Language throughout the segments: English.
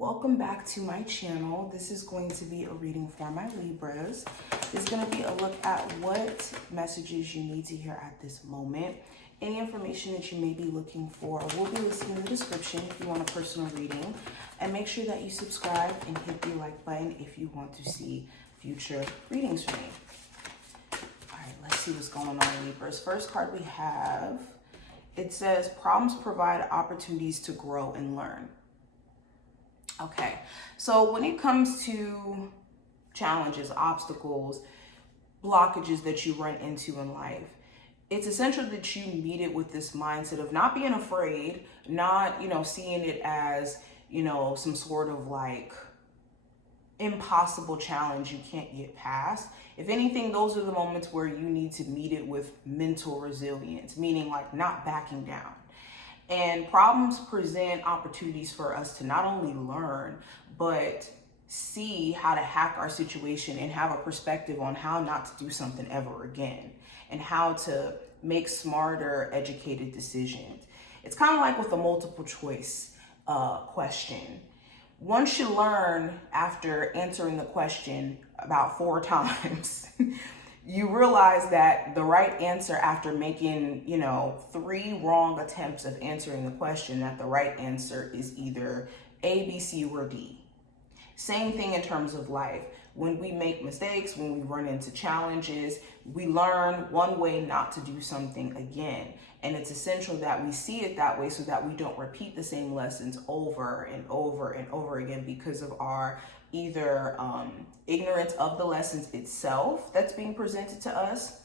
Welcome back to my channel. This is going to be a reading for my Libras. It's going to be a look at what messages you need to hear at this moment. Any information that you may be looking for will be listed in the description if you want a personal reading. And make sure that you subscribe and hit the like button if you want to see future readings from me. All right, let's see what's going on, Libras. First card we have, it says, problems provide opportunities to grow and learn. Okay, so when it comes to challenges, obstacles, blockages that you run into in life, it's essential that you meet it with this mindset of not being afraid, not, seeing it as, some sort of like impossible challenge you can't get past. If anything, those are the moments where you need to meet it with mental resilience, meaning like not backing down. And problems present opportunities for us to not only learn, but see how to hack our situation and have a perspective on how not to do something ever again and how to make smarter, educated decisions. It's kind of like with a multiple choice question. Once you learn after answering the question about 4 times, you realize that the right answer after making, 3 wrong attempts of answering the question, that the right answer is either A, B, C, or D. Same thing in terms of life. When we make mistakes, when we run into challenges, we learn one way not to do something again. And it's essential that we see it that way so that we don't repeat the same lessons over and over and over again because of our either ignorance of the lessons itself that's being presented to us,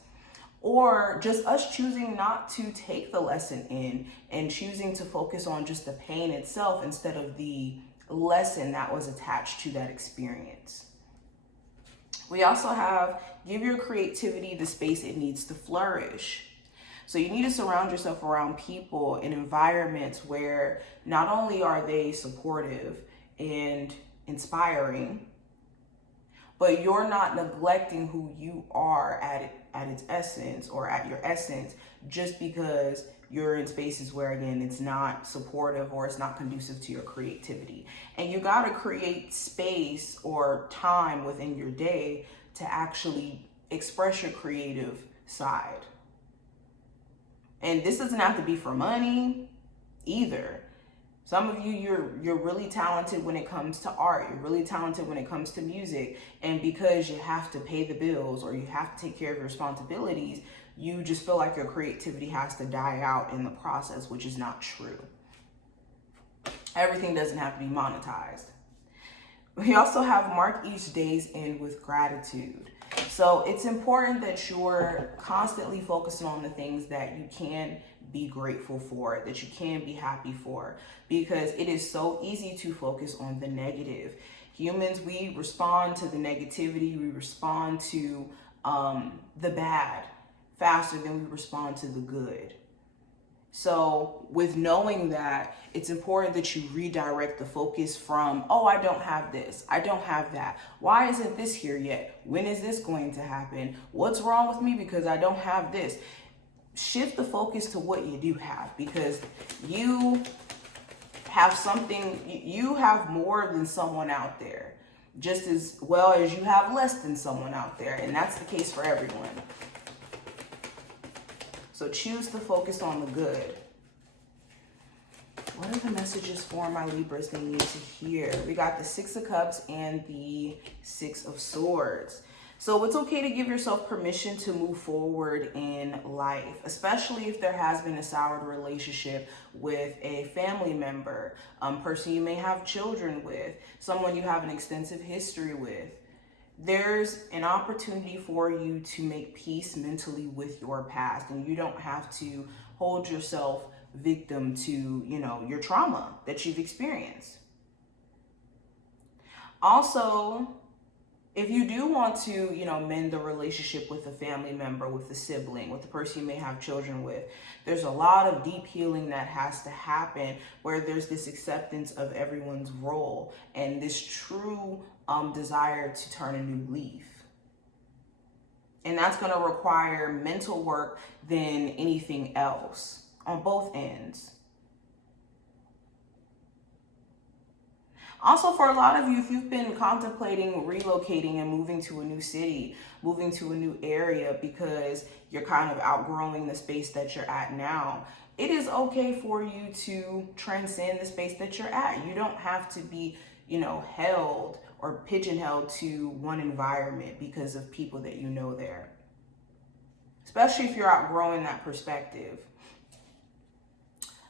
or just us choosing not to take the lesson in and choosing to focus on just the pain itself instead of the lesson that was attached to that experience. We also have, give your creativity the space it needs to flourish. So you need to surround yourself around people and environments where not only are they supportive and inspiring, but you're not neglecting who you are at its essence or at your essence just because you're in spaces where, again, it's not supportive or it's not conducive to your creativity. And you got to create space or time within your day to actually express your creative side. And this doesn't have to be for money either. Some of you, you're really talented when it comes to art. You're really talented when it comes to music. And because you have to pay the bills or you have to take care of your responsibilities, you just feel like your creativity has to die out in the process, which is not true. Everything doesn't have to be monetized. We also have mark each day's end with gratitude. So it's important that you're constantly focusing on the things that you can be grateful for, that you can be happy for, because it is so easy to focus on the negative. Humans, we respond to the negativity, we respond to the bad faster than we respond to the good. So with knowing that, it's important that you redirect the focus from, oh, I don't have this, I don't have that. Why isn't this here yet? When is this going to happen? What's wrong with me because I don't have this? Shift the focus to what you do have, because you have something, you have more than someone out there, just as well as you have less than someone out there. And that's the case for everyone. So choose to focus on the good. What are the messages for my Libras they need to hear? We got the 6 of Cups and the 6 of Swords. So it's okay to give yourself permission to move forward in life, especially if there has been a soured relationship with a family member, person you may have children with, someone you have an extensive history with. There's an opportunity for you to make peace mentally with your past, and you don't have to hold yourself victim to, your trauma that you've experienced. Also, if you do want to, mend the relationship with a family member, with a sibling, with the person you may have children with, there's a lot of deep healing that has to happen where there's this acceptance of everyone's role and this true desire to turn a new leaf. And that's going to require mental work than anything else on both ends. Also, for a lot of you, if you've been contemplating relocating and moving to a new city, moving to a new area because you're kind of outgrowing the space that you're at now, it is okay for you to transcend the space that you're at. You don't have to be, held or pigeonholed to one environment because of people that you know there, especially if you're outgrowing that perspective.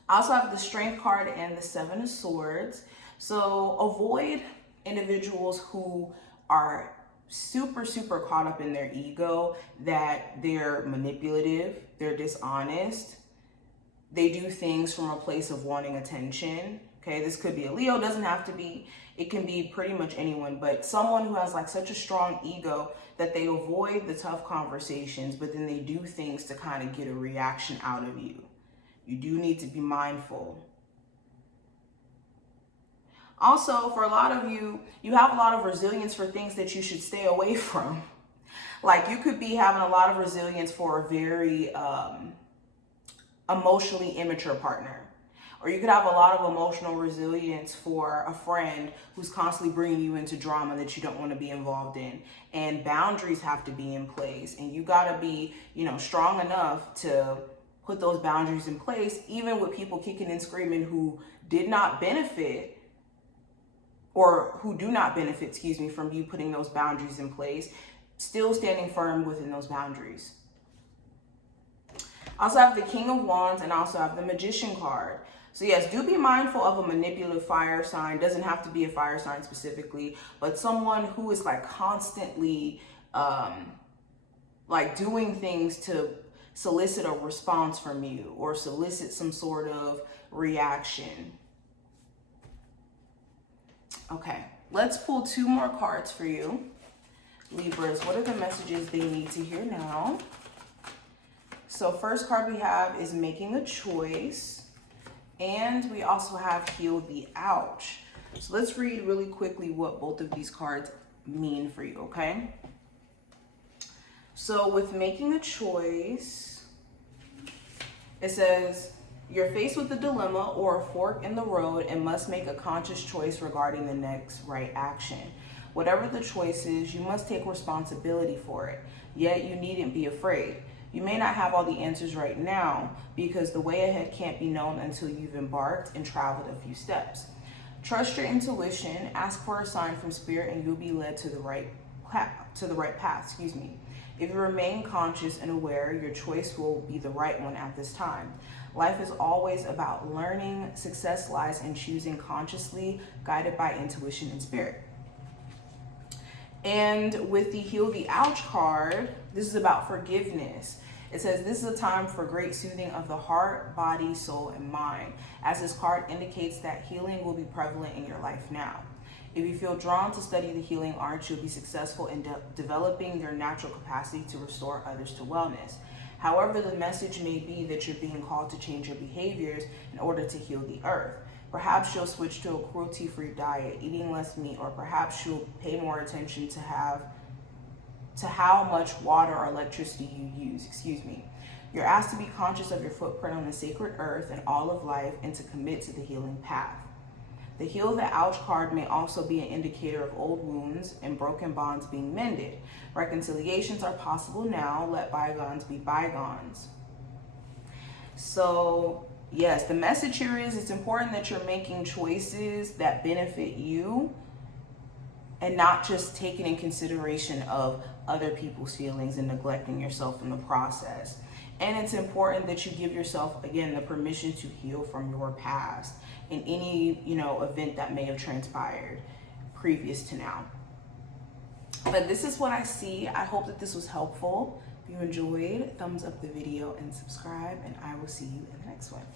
I also have the Strength card and the Seven of Swords. So avoid individuals who are super caught up in their ego, that they're manipulative, they're dishonest, they do things from a place of wanting attention. Okay, this could be a Leo, doesn't have to be. It can be pretty much anyone, but someone who has like such a strong ego that they avoid the tough conversations, but then they do things to kind of get a reaction out of you. You do need to be mindful. Also, for a lot of you, you have a lot of resilience for things that you should stay away from. Like you could be having a lot of resilience for a very emotionally immature partner. Or you could have a lot of emotional resilience for a friend who's constantly bringing you into drama that you don't want to be involved in. And boundaries have to be in place. And you got to be, strong enough to put those boundaries in place, even with people kicking and screaming who did not benefit or who do not benefit, from you putting those boundaries in place, still standing firm within those boundaries. I also have the King of Wands and I also have the Magician card. So yes, do be mindful of a manipulative fire sign. Doesn't have to be a fire sign specifically, but someone who is like constantly like doing things to solicit a response from you or solicit some sort of reaction. Okay, let's pull 2 more cards for you. Libras, what are the messages they need to hear now? So first card we have is making a choice. And we also have heal the ouch. So let's read really quickly what both of these cards mean for you, okay? So with making a choice, it says, you're faced with a dilemma or a fork in the road and must make a conscious choice regarding the next right action. Whatever the choice is, you must take responsibility for it, yet you needn't be afraid. You may not have all the answers right now because the way ahead can't be known until you've embarked and traveled a few steps. Trust your intuition, ask for a sign from spirit, and you'll be led to the right path. If you remain conscious and aware, your choice will be the right one at this time. Life is always about learning. Success lies in choosing consciously, guided by intuition and spirit. And with the Heal the Ouch card, this is about forgiveness. It says, this is a time for great soothing of the heart, body, soul, and mind, as this card indicates that healing will be prevalent in your life now. If you feel drawn to study the healing arts, you'll be successful in developing your natural capacity to restore others to wellness. However, the message may be that you're being called to change your behaviors in order to heal the earth. Perhaps you'll switch to a cruelty-free diet, eating less meat, or perhaps you'll pay more attention to how much water or electricity you use. You're asked to be conscious of your footprint on the sacred earth and all of life and to commit to the healing path. The Heal the Ouch card may also be an indicator of old wounds and broken bonds being mended. Reconciliations are possible now. Let bygones be bygones. So yes, the message here is it's important that you're making choices that benefit you and not just taking in consideration of other people's feelings and neglecting yourself in the process. And it's important that you give yourself, again, the permission to heal from your past in any, event that may have transpired previous to now. But this is what I see. I hope that this was helpful. If you enjoyed, thumbs up the video and subscribe, and I will see you in the next one.